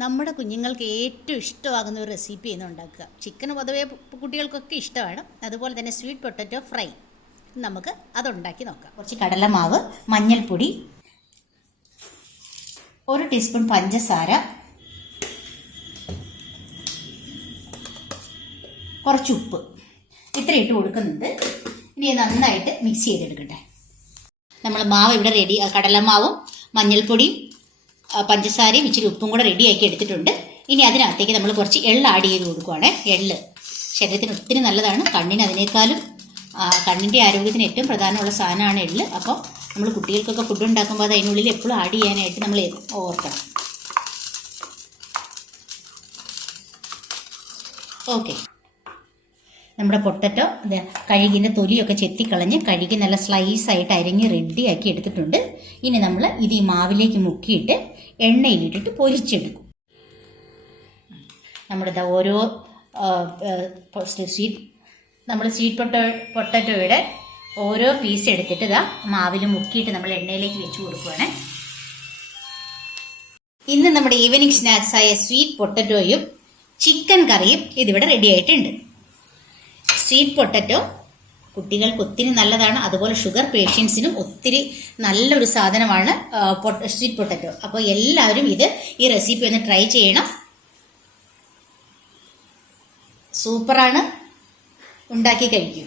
നമ്മുടെ കുഞ്ഞുങ്ങൾക്ക് ഏറ്റവും ഇഷ്ടമാകുന്ന ഒരു റെസിപ്പി എന്ന് ഉണ്ടാക്കുക. ചിക്കൻ പൊതുവേ കുട്ടികൾക്കൊക്കെ ഇഷ്ടമാണ്. അതുപോലെ തന്നെ സ്വീറ്റ് പൊട്ടറ്റോ ഫ്രൈ. നമുക്ക് അതുണ്ടാക്കി നോക്കാം. കുറച്ച് കടലമാവ്, മഞ്ഞൾപ്പൊടി, 1 ടീസ്പൂൺ പഞ്ചസാര, കുറച്ച് ഉപ്പ്, ഇത്ര ഇട്ട് കൊടുക്കുന്നുണ്ട്. ഇനി നന്നായിട്ട് മിക്സ് ചെയ്തെടുക്കട്ടെ. നമ്മൾ മാവ് ഇവിടെ റെഡി, കടലമാവും മഞ്ഞൾപ്പൊടിയും പഞ്ചസാരയും ഇച്ചിരി ഉപ്പും കൂടെ റെഡിയാക്കി എടുത്തിട്ടുണ്ട്. ഇനി അതിനകത്തേക്ക് നമ്മൾ കുറച്ച് എള്ള് ആഡ് ചെയ്ത് കൊടുക്കുവാണ്. എള്ള് ശരീരത്തിന് ഒത്തിരി നല്ലതാണ്. കണ്ണിന് അതിനേക്കാളും കണ്ണിൻ്റെ ആരോഗ്യത്തിന് ഏറ്റവും പ്രധാനമുള്ള സാധനമാണ് എള്ള്. അപ്പോൾ നമ്മൾ കുട്ടികൾക്കൊക്കെ ഫുഡ് ഉണ്ടാക്കുമ്പോൾ അത് അതിനുള്ളിൽ എപ്പോഴും ആഡ് ചെയ്യാനായിട്ട് നമ്മൾ ഓർക്കണം. ഓക്കെ, നമ്മുടെ പൊട്ടറ്റോ കഴുകിൻ്റെ തൊലിയൊക്കെ ചെത്തിക്കളഞ്ഞ് കഴുകി നല്ല സ്ലൈസായിട്ട് അരിഞ്ഞ് റെഡിയാക്കി എടുത്തിട്ടുണ്ട്. ഇനി നമ്മൾ ഇത് ഈ മാവിലേക്ക് മുക്കിയിട്ട് എണ്ണയിലിട്ടിട്ട് പൊരിച്ചെടുക്കും. നമ്മുടെ ഓരോ സ്വീറ്റ് പൊട്ടറ്റോയുടെ ഓരോ പീസ് എടുത്തിട്ട് ഇതാ മാവിൽ മുക്കിയിട്ട് നമ്മൾ എണ്ണയിലേക്ക് വെച്ച് കൊടുക്കുകയാണ്. ഇന്ന് നമ്മുടെ ഈവനിങ് സ്നാക്സായ സ്വീറ്റ് പൊട്ടറ്റോയും ചിക്കൻ കറിയും ഇതിവിടെ റെഡി ആയിട്ടുണ്ട്. സ്വീറ്റ് പൊട്ടറ്റോ കുട്ടികൾക്ക് ഒത്തിരി നല്ലതാണ്. അതുപോലെ ഷുഗർ പേഷ്യൻസിനും ഒത്തിരി നല്ലൊരു സാധനമാണ് സ്വീറ്റ് പൊട്ടറ്റോ. അപ്പോൾ എല്ലാവരും ഈ റെസിപ്പി ഒന്ന് ട്രൈ ചെയ്യണം. സൂപ്പറാണ്, ഉണ്ടാക്കി കഴിക്കൂ.